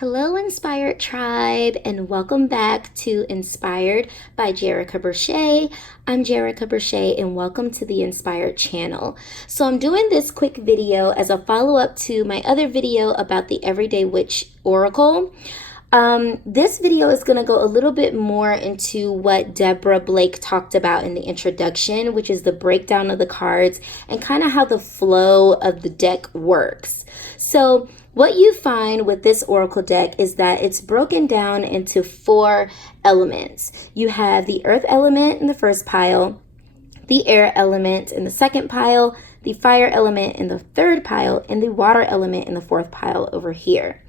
Hello, Inspired Tribe, and welcome back to Inspired by Jerica Brochet. I'm Jerica Brochet, and welcome to the Inspired channel. So I'm doing this quick video as a follow-up to my other video about the Everyday Witch Oracle. This video is going to go a little bit more into what Deborah Blake talked about in the introduction, which is the breakdown of the cards and kind of how the flow of the deck works. So what you find with this oracle deck is that it's broken down into 4 elements. You have the earth element in the first pile, the air element in the second pile, the fire element in the third pile, and the water element in the fourth pile over here.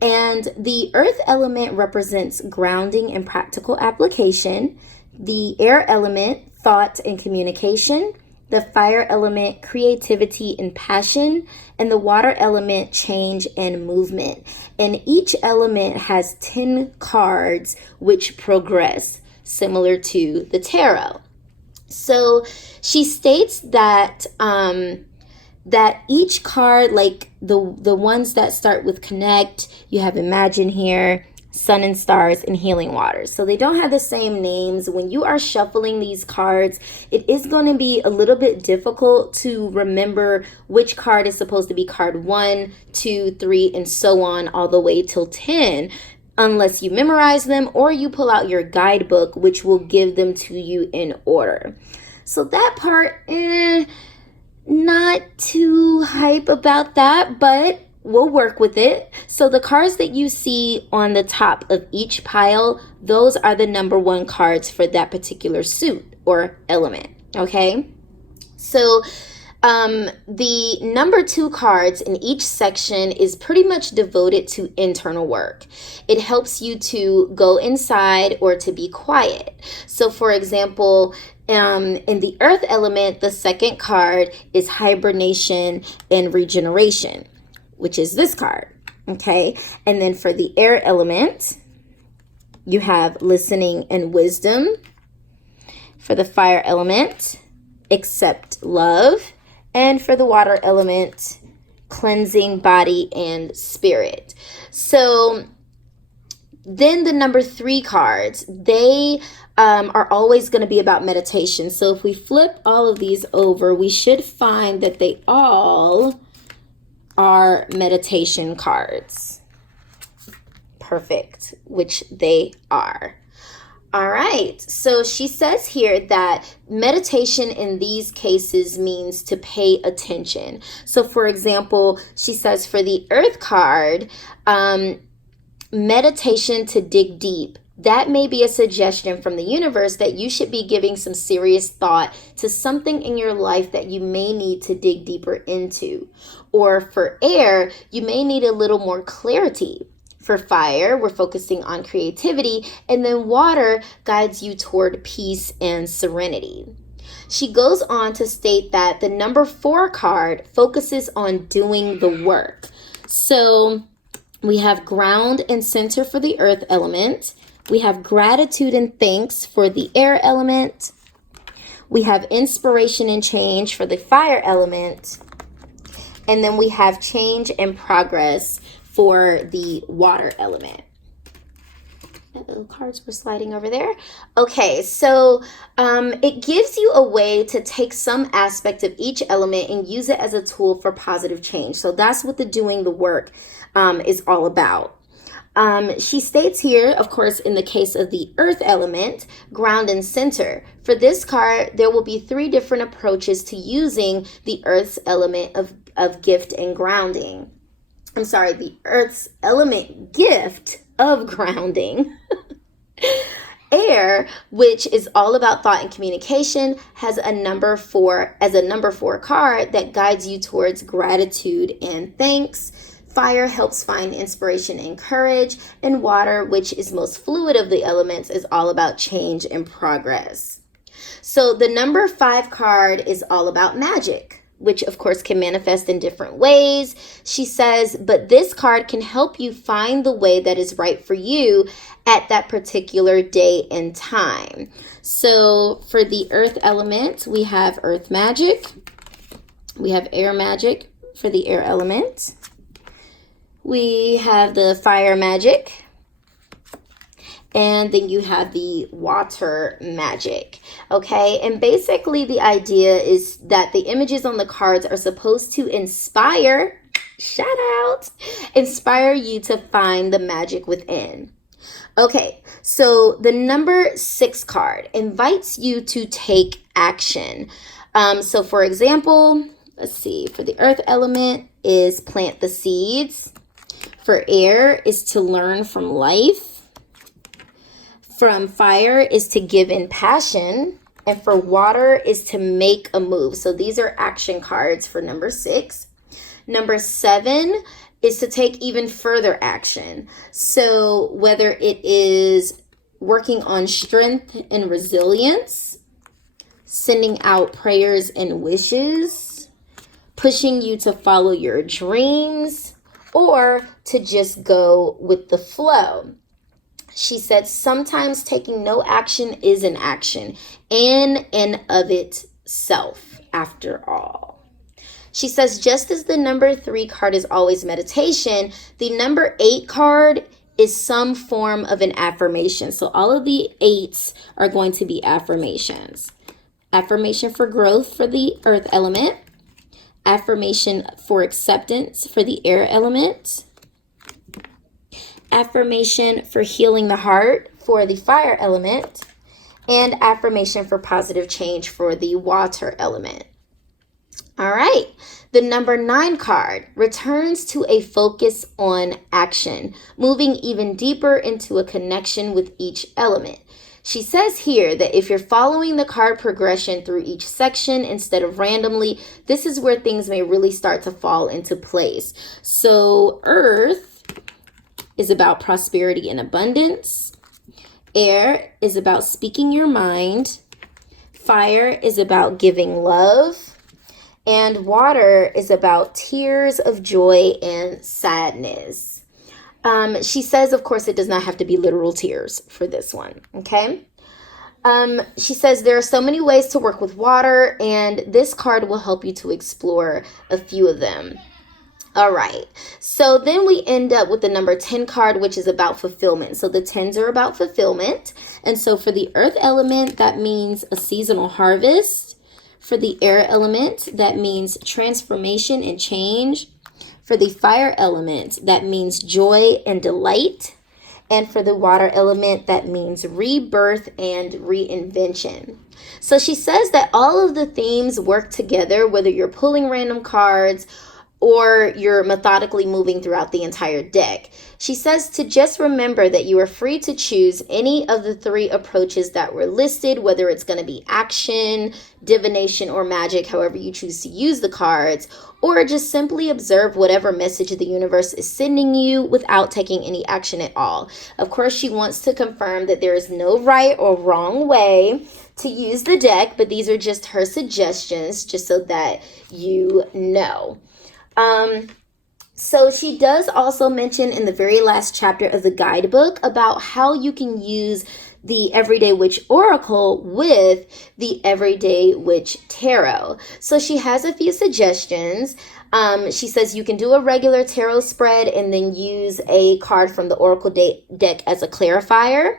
And the earth element represents grounding and practical application, the air element, thought and communication, the fire element, creativity and passion, and the water element, change and movement. And each element has 10 cards which progress, similar to the tarot. So she states that that each card, like the ones that start with connect, you have imagine here, sun and stars, and healing waters. So they don't have the same names. When you are shuffling these cards, it is going to be a little bit difficult to remember which card is supposed to be card 1, 2, 3, and so on all the way till 10, unless you memorize them or you pull out your guidebook, which will give them to you in order. So that part, not too hype about that, but we'll work with it. So the cards that you see on the top of each pile, those are the number 1 cards for that particular suit or element, okay? So the number 2 cards in each section is pretty much devoted to internal work. It helps you to go inside or to be quiet. So for example, in the earth element, the second card is hibernation and regeneration, which is this card, okay? And then for the air element, you have listening and wisdom. For the fire element, accept love. And for the water element, cleansing body and spirit. So then the number 3 cards, they are always going to be about meditation. So if we flip all of these over, we should find that they all are meditation cards. Perfect, which they are. All right, so she says here that meditation in these cases means to pay attention. So for example, she says for the earth card, meditation to dig deep. That may be a suggestion from the universe that you should be giving some serious thought to something in your life that you may need to dig deeper into. Or for air, you may need a little more clarity. For fire, we're focusing on creativity, and then water guides you toward peace and serenity. She goes on to state that the number 4 card focuses on doing the work. So we have ground and center for the earth element. We have gratitude and thanks for the air element. We have inspiration and change for the fire element. And then we have change and progress for the water element. Uh-oh, cards were sliding over there. Okay, so it gives you a way to take some aspect of each element and use it as a tool for positive change. So that's what the doing the work is all about. She states here, of course, in the case of the earth element, ground and center. For this card, there will be 3 different approaches to using the earth's element of gift and grounding. I'm sorry, the earth's element gift of grounding. Air, which is all about thought and communication, has a number 4 card that guides you towards gratitude and thanks. Fire helps find inspiration and courage, and water, which is most fluid of the elements, is all about change and progress. So the number 5 card is all about magic, which of course can manifest in different ways. She says, but this card can help you find the way that is right for you at that particular day and time. So for the earth element, we have earth magic. We have air magic for the air element. we have the fire magic. And then you have the water magic, okay? And basically the idea is that the images on the cards are supposed to inspire, shout out, inspire you to find the magic within. Okay, so the number 6 card invites you to take action. So for example, let's see, for the earth element is plant the seeds. For air is to learn from life. From fire is to give in passion, and for water is to make a move. So these are action cards for number 6. Number 7 is to take even further action. So whether it is working on strength and resilience, sending out prayers and wishes, pushing you to follow your dreams, or to just go with the flow. She said, sometimes taking no action is an action in and of itself, after all. She says, just as the number 3 card is always meditation, the number 8 card is some form of an affirmation. So all of the 8s are going to be affirmations. Affirmation for growth for the earth element. Affirmation for acceptance for the air element. Affirmation for healing the heart for the fire element, and affirmation for positive change for the water element. All right, the number 9 card returns to a focus on action, moving even deeper into a connection with each element. She says here that if you're following the card progression through each section instead of randomly, this is where things may really start to fall into place. So earth is about prosperity and abundance. Air is about speaking your mind. Fire is about giving love. And water is about tears of joy and sadness. She says, of course, it does not have to be literal tears for this one, okay? She says there are so many ways to work with water, and this card will help you to explore a few of them. All right, so then we end up with the number 10 card, which is about fulfillment. So the 10s are about fulfillment. And so for the earth element, that means a seasonal harvest. For the air element, that means transformation and change. For the fire element, that means joy and delight. And for the water element, that means rebirth and reinvention. So she says that all of the themes work together, whether you're pulling random cards or you're methodically moving throughout the entire deck. She says to just remember that you are free to choose any of the 3 approaches that were listed, whether it's going to be action, divination, or magic, however you choose to use the cards, or just simply observe whatever message the universe is sending you without taking any action at all. Of course, she wants to confirm that there is no right or wrong way to use the deck, but these are just her suggestions, just so that you know. So she does also mention in the very last chapter of the guidebook about how you can use the Everyday Witch Oracle with the Everyday Witch Tarot. So she has a few suggestions. She says you can do a regular tarot spread and then use a card from the Oracle deck as a clarifier.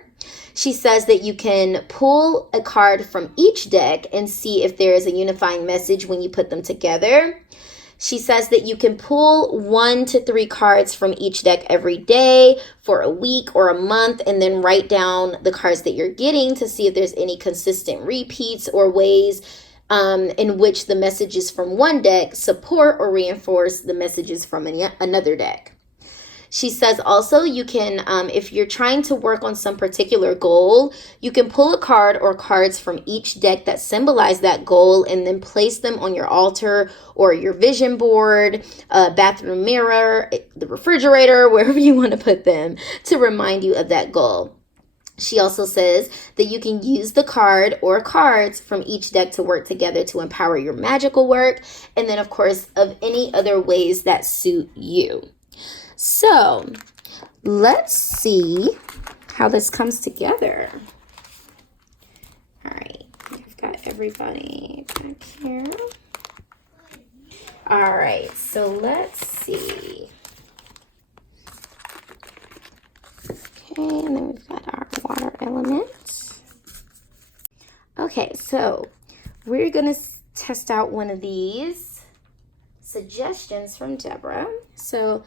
She says that you can pull a card from each deck and see if there is a unifying message when you put them together. She says that you can pull 1 to 3 cards from each deck every day for a week or a month, and then write down the cards that you're getting to see if there's any consistent repeats or ways in which the messages from one deck support or reinforce the messages from another deck. She says also you can, if you're trying to work on some particular goal, you can pull a card or cards from each deck that symbolize that goal and then place them on your altar or your vision board, bathroom mirror, the refrigerator, wherever you want to put them to remind you of that goal. She also says that you can use the card or cards from each deck to work together to empower your magical work. And then, of course, of any other ways that suit you. So let's see how this comes together. All right, I've got everybody back here. All right, so let's see. Okay, and then we've got our water element. Okay, so we're going to test out one of these suggestions from Deborah. So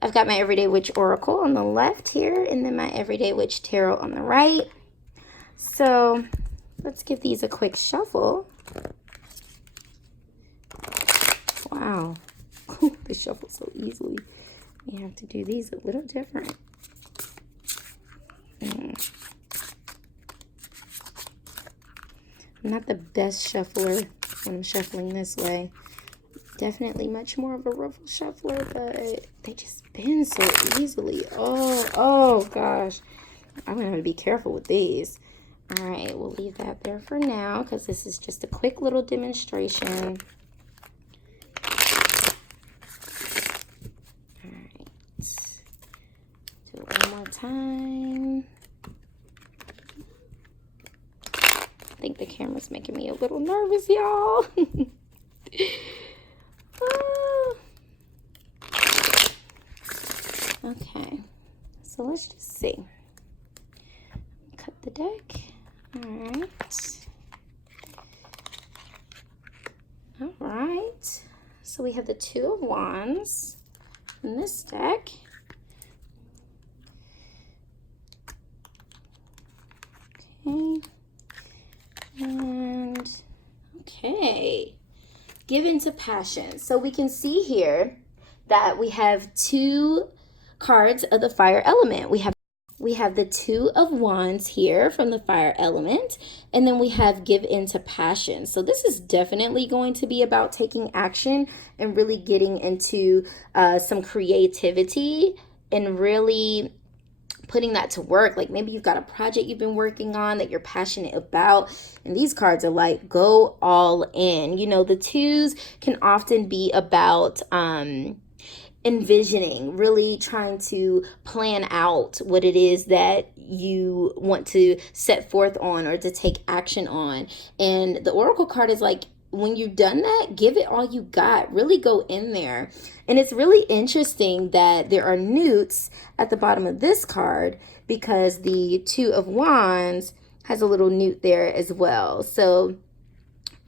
I've got my Everyday Witch Oracle on the left here, and then my Everyday Witch Tarot on the right. So let's give these a quick shuffle. Wow, they shuffle so easily. You have to do these a little different. I'm not the best shuffler when I'm shuffling this way. Definitely much more of a ruffle shuffler, but they just spin so easily. Oh gosh. I'm gonna have to be careful with these. All right, we'll leave that there for now because this is just a quick little demonstration. All right, do it one more time. I think the camera's making me a little nervous, y'all. Okay, so let's just see. Cut the deck. All right. So we have the Two of Wands in this deck. Okay. And okay. Give into passion. So we can see here that we have two cards of the fire element. We have the Two of Wands here from the fire element, and then we have give into passion. So this is definitely going to be about taking action and really getting into some creativity and really putting that to work. Like maybe you've got a project you've been working on that you're passionate about, and these cards are like, go all in. You know, the twos can often be about envisioning, really trying to plan out what it is that you want to set forth on or to take action on. And the Oracle card is like, when you've done that, give it all you got. Really go in there. And it's really interesting that there are newts at the bottom of this card because the Two of Wands has a little newt there as well. So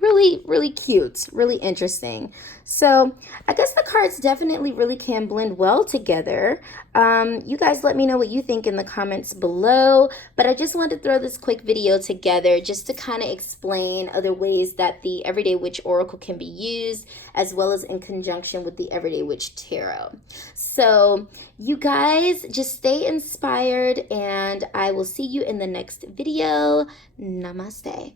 really cute, really interesting. So I guess the cards definitely really can blend well together. You guys let me know what you think in the comments below, but I just wanted to throw this quick video together just to kind of explain other ways that the Everyday Witch Oracle can be used, as well as in conjunction with the Everyday Witch Tarot. So you guys just stay inspired, and I will see you in the next video. Namaste.